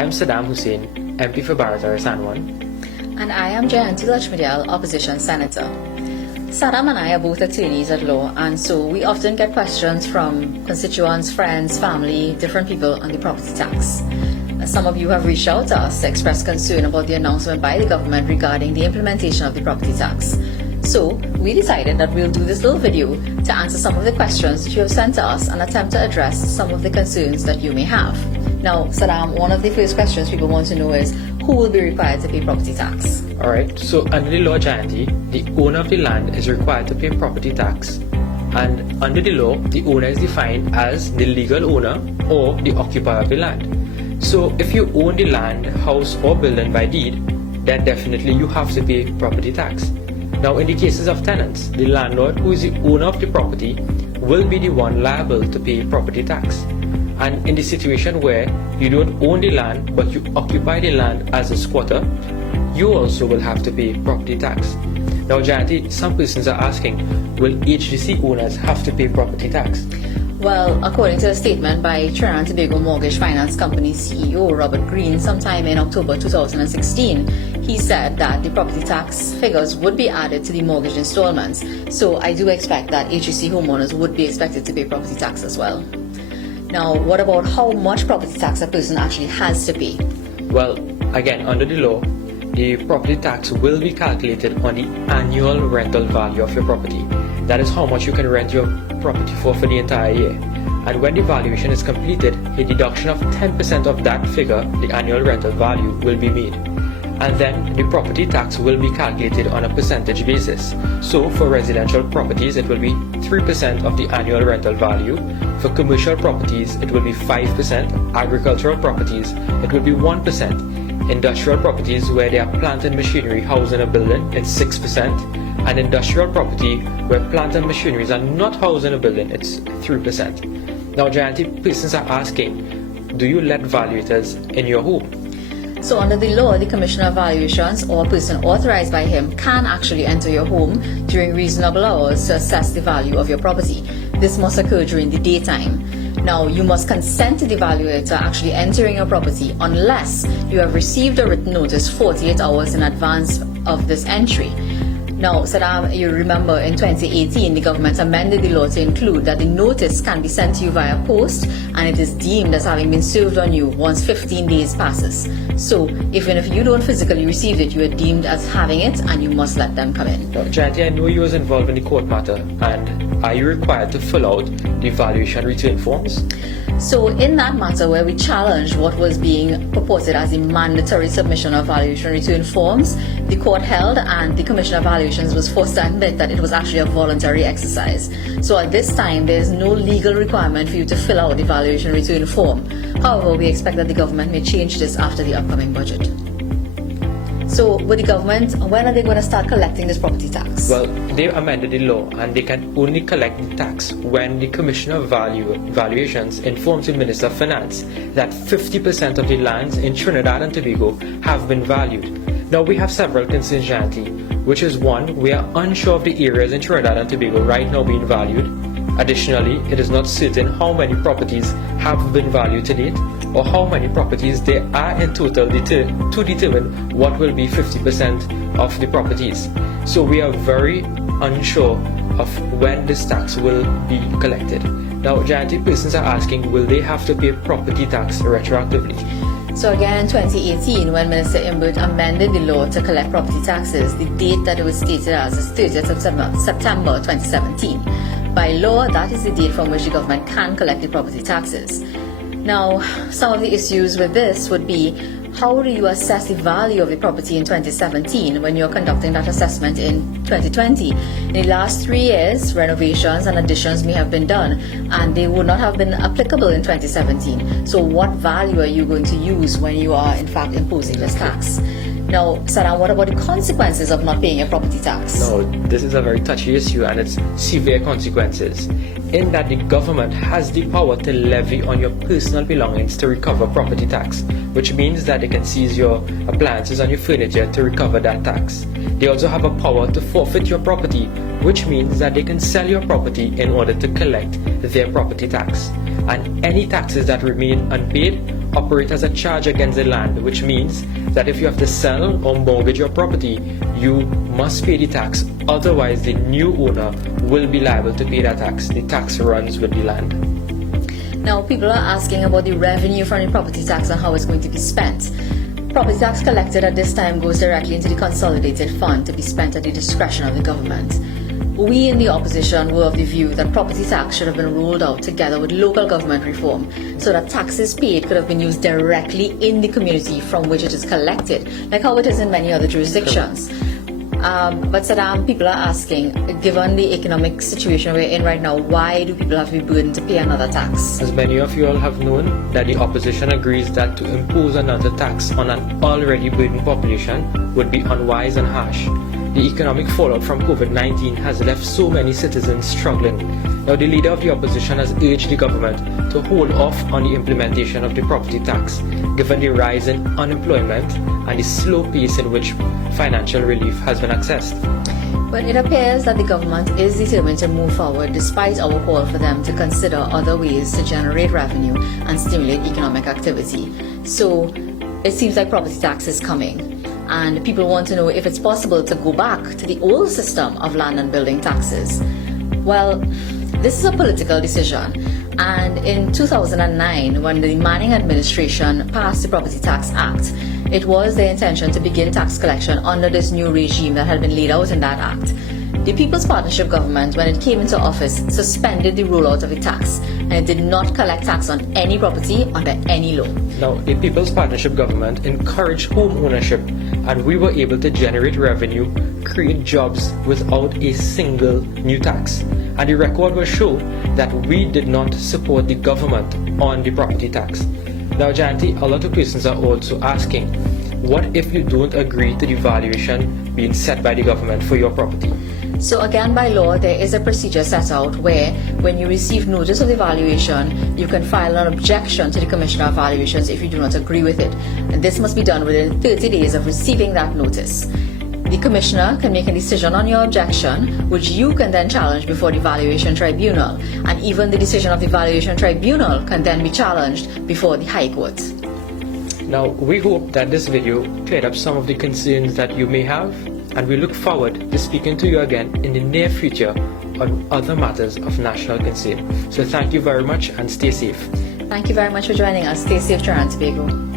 I am Saddam Hosein, MP for Barata Sanwan. And I am Jayanti Lutchmedial, Opposition Senator. Saddam and I are both attorneys at law, and so we often get questions from constituents, friends, family, different people on the property tax. Some of you have reached out to us to express concern about the announcement by the government regarding the implementation of the property tax. So we decided that we'll do this little video to answer some of the questions that you have sent to us and attempt to address some of the concerns that you may have. Now, Saddam, one of the first questions people want to know is who will be required to pay property tax? Alright, so under the law, Jayanti, the owner of the land is required to pay property tax. And under the law, the owner is defined as the legal owner or the occupier of the land. So if you own the land, house or building by deed, then definitely you have to pay property tax. Now in the cases of tenants, the landlord who is the owner of the property will be the one liable to pay property tax. And in the situation where you don't own the land but you occupy the land as a squatter, you also will have to pay property tax. Now Jayanti, some persons are asking, will HDC owners have to pay property tax? Well, according to a statement by Trinidad and Tobago Mortgage Finance Company CEO Robert Green sometime in October 2016, he said that the property tax figures would be added to the mortgage installments. So I do expect that HDC homeowners would be expected to pay property tax as well. Now, what about how much property tax a person actually has to pay? Well, again, under the law, the property tax will be calculated on the annual rental value of your property. That is how much you can rent your property for the entire year. And when the valuation is completed, a deduction of 10% of that figure, the annual rental value, will be made. And then the property tax will be calculated on a percentage basis. So for residential properties, it will be 3% of the annual rental value. For commercial properties, it will be 5%. Agricultural properties, it will be 1%. Industrial properties where there are plant and machinery housed in a building, it's 6%. And industrial property where plant and machineries are not housed in a building, it's 3%. Now Jayanti, persons are asking, do you let valuators in your home? So under the law, the Commissioner of Valuations or a person authorized by him can actually enter your home during reasonable hours to assess the value of your property. This must occur during the daytime. Now, you must consent to the valuator actually entering your property unless you have received a written notice 48 hours in advance of this entry. Now, Saddam, you remember in 2018, the government amended the law to include that the notice can be sent to you via post and it is deemed as having been served on you once 15 days passes. So, even if you don't physically receive it, you are deemed as having it and you must let them come in. Now, Jayanti, I know you was involved in the court matter, and are you required to fill out the valuation return forms? So in that matter where we challenged what was being purported as a mandatory submission of valuation return forms, the court held and the Commissioner of Valuations was forced to admit that it was actually a voluntary exercise. So at this time, there is no legal requirement for you to fill out the valuation return form. However, we expect that the government may change this after the upcoming budget. So with the government, when are they going to start collecting this property tax? Well, they've amended the law and they can only collect the tax when the Commissioner of Valuations informs the Minister of Finance that 50% of the lands in Trinidad and Tobago have been valued. Now we have several concerns, Jayanti, which is one, we are unsure of the areas in Trinidad and Tobago right now being valued. Additionally, it is not certain how many properties have been valued to date or how many properties there are in total to determine what will be 50% of the properties. So we are very unsure of when this tax will be collected. Now, Jayanti, persons are asking, will they have to pay property tax retroactively? So again, in 2018, when Minister Imbert amended the law to collect property taxes, the date that it was stated as is 30th of September 2017. By law, that is the date from which the government can collect the property taxes. Now, some of the issues with this would be, how do you assess the value of the property in 2017 when you're conducting that assessment in 2020? In the last 3 years, renovations and additions may have been done and they would not have been applicable in 2017. So what value are you going to use when you are in fact imposing this tax? Now, Saddam, what about the consequences of not paying a property tax? No, this is a very touchy issue and it's severe consequences. In that the government has the power to levy on your personal belongings to recover property tax, which means that they can seize your appliances and your furniture to recover that tax. They also have a power to forfeit your property, which means that they can sell your property in order to collect their property tax. And any taxes that remain unpaid operate as a charge against the land, which means that if you have to sell or mortgage your property, you must pay the tax. Otherwise, the new owner will be liable to pay that tax. The tax runs with the land. Now, people are asking about the revenue from the property tax and how it's going to be spent. Property tax collected at this time goes directly into the consolidated fund to be spent at the discretion of the government. We in the opposition were of the view that property tax should have been rolled out together with local government reform so that taxes paid could have been used directly in the community from which it is collected, like how it is in many other jurisdictions. But Saddam, people are asking, given the economic situation we're in right now, why do people have to be burdened to pay another tax? As many of you all have known, that the opposition agrees that to impose another tax on an already burdened population would be unwise and harsh. The economic fallout from COVID-19 has left so many citizens struggling. Now, the leader of the opposition has urged the government to hold off on the implementation of the property tax, given the rise in unemployment and the slow pace in which financial relief has been accessed. But it appears that the government is determined to move forward despite our call for them to consider other ways to generate revenue and stimulate economic activity. So it seems like property tax is coming. And people want to know if it's possible to go back to the old system of land and building taxes. Well, this is a political decision. And in 2009, when the Manning administration passed the Property Tax Act, it was their intention to begin tax collection under this new regime that had been laid out in that act. The People's Partnership Government, when it came into office, suspended the rollout of the tax, and it did not collect tax on any property under any law. Now, the People's Partnership Government encouraged home ownership, and we were able to generate revenue, create jobs without a single new tax. And the record will show that we did not support the government on the property tax. Now, Jayanti, a lot of persons are also asking, what if you don't agree to the valuation being set by the government for your property? So again, by law, there is a procedure set out where when you receive notice of the valuation, you can file an objection to the Commissioner of Valuations if you do not agree with it. And this must be done within 30 days of receiving that notice. The Commissioner can make a decision on your objection, which you can then challenge before the Valuation Tribunal. And even the decision of the Valuation Tribunal can then be challenged before the High Court. Now, we hope that this video cleared up some of the concerns that you may have, and we look forward to speaking to you again in the near future on other matters of national concern. So thank you very much and stay safe. Thank you very much for joining us. Stay safe, Jayanti.